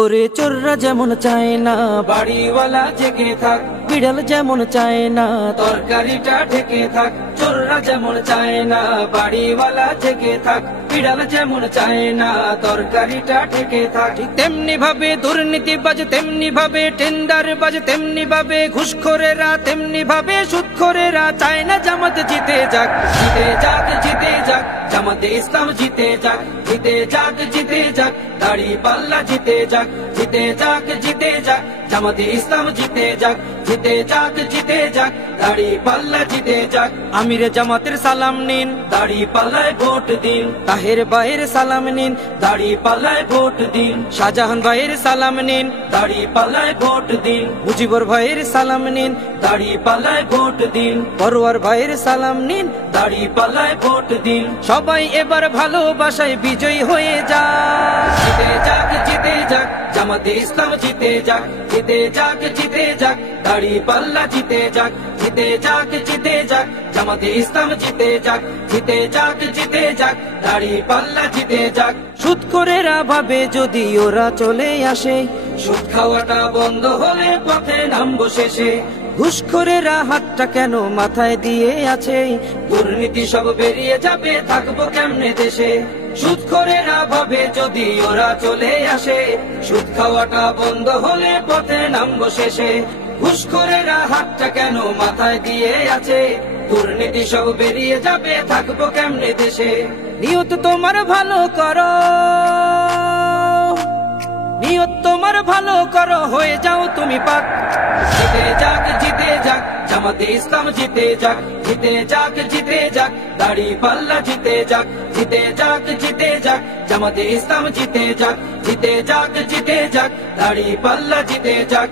ওরে চোররা যেমন চায় না বাড়িওয়ালা জেগে থাক, বিড়াল যেমন চায় না তরকারিটা ঢেকে থাক। চোররা যেমন চায় না বাড়িওয়ালা জেগে থাক, বিড়াল যেমন চায় না তরকারিটা ঢেকে থাক। ঠিক তেমনি ভাবে দুর্নীতিবাজ, তেমনি ভাবে টেন্ডারবাজ, তেমনি ভাবে ঘুষখোরেরা, তেমনি ভাবে সুদখোরেরা চায় না জামাত জিতে যাক। জিতে যাক, জিতে যাক, জামাতে ইসলাম জিতে যাক। জিতে যাক, জিতে যাক, দাড়ি পাল্লা জিতে যাক। জিতে যাক, জিতে যাক, জামাতে ইসলাম জিতে যাক। জিতে যাক, জিতে যাক, দাড়ি পাল্লা জিতে যাক। আমিরে জামাতের সালাম নিন, দাড়ি পাল্লায় ভোট দিন। তাহের ভাইয়ের সালাম নিন, দাড়ি পাল্লায় ভোট দিন। শাহজাহান ভাইয়ের সালাম নিন, দাড়ি পাল্লায় ভোট দিন। মুজিবুর ভাইয়ের সালাম নিন, দাড়ি পাল্লায় ভোট দিন। পরোয়ার ভাইয়ের সালাম নিন, দাড়ি পাল্লায় ভোট দিন। সবাই এবার ভালোবাসায় বিজয়ী হয়ে যাক। জিতে যাক, জিতে যাক, জামাতে ইসলাম জিতে যাক। জিতে যাক, জিতে যাক, দাড়ি পাল্লা জিতে যাক। জিতে যাক, জিতে যাক, জামাতে ইসলাম জিতে যাক। জিতে যাক, জিতে যাক, দাড়ি পাল্লা জিতে যাক। সুদখোরেরা ভাবে যদি ওরা চলে আসে, সুদ খাওয়াটা বন্ধ হলে পথে নামবো শেষে। ঘুষখোরেরা হাতটা কেন মাথায় দিয়ে আছে, দুর্নীতি সব বেরিয়ে যাবে, থাকবো কেমনে দেশে। সুদখোরেরা ভাবে যদি ওরা চলে আসে, সুদ খাওয়াটা বন্ধ হলে পথে নামবো শেষে। ঘুষখোরেরা হাতটা কেন মাথায় দিয়ে আছে, দুর্নীতি সব বেরিয়ে যাবে, থাকবো কেমনে দেশে। নিয়ত তোমার ভালো করো, নিয়ত তোমার ভালো করো, হয়ে যাও তুমি পাক। জিতে যাক, জিতে যাক, জামাতে ইসলাম জিতে যাক। জিতে যাক, জিতে যাক, দাড়ি পাল্লা জিতে যাক। জিতে যাক, জিতে যাক, জামাতে ইসলাম জিতে যাক। জিতে যাক, জিতে যাক, দাড়ি পাল্লা জিতে যাক।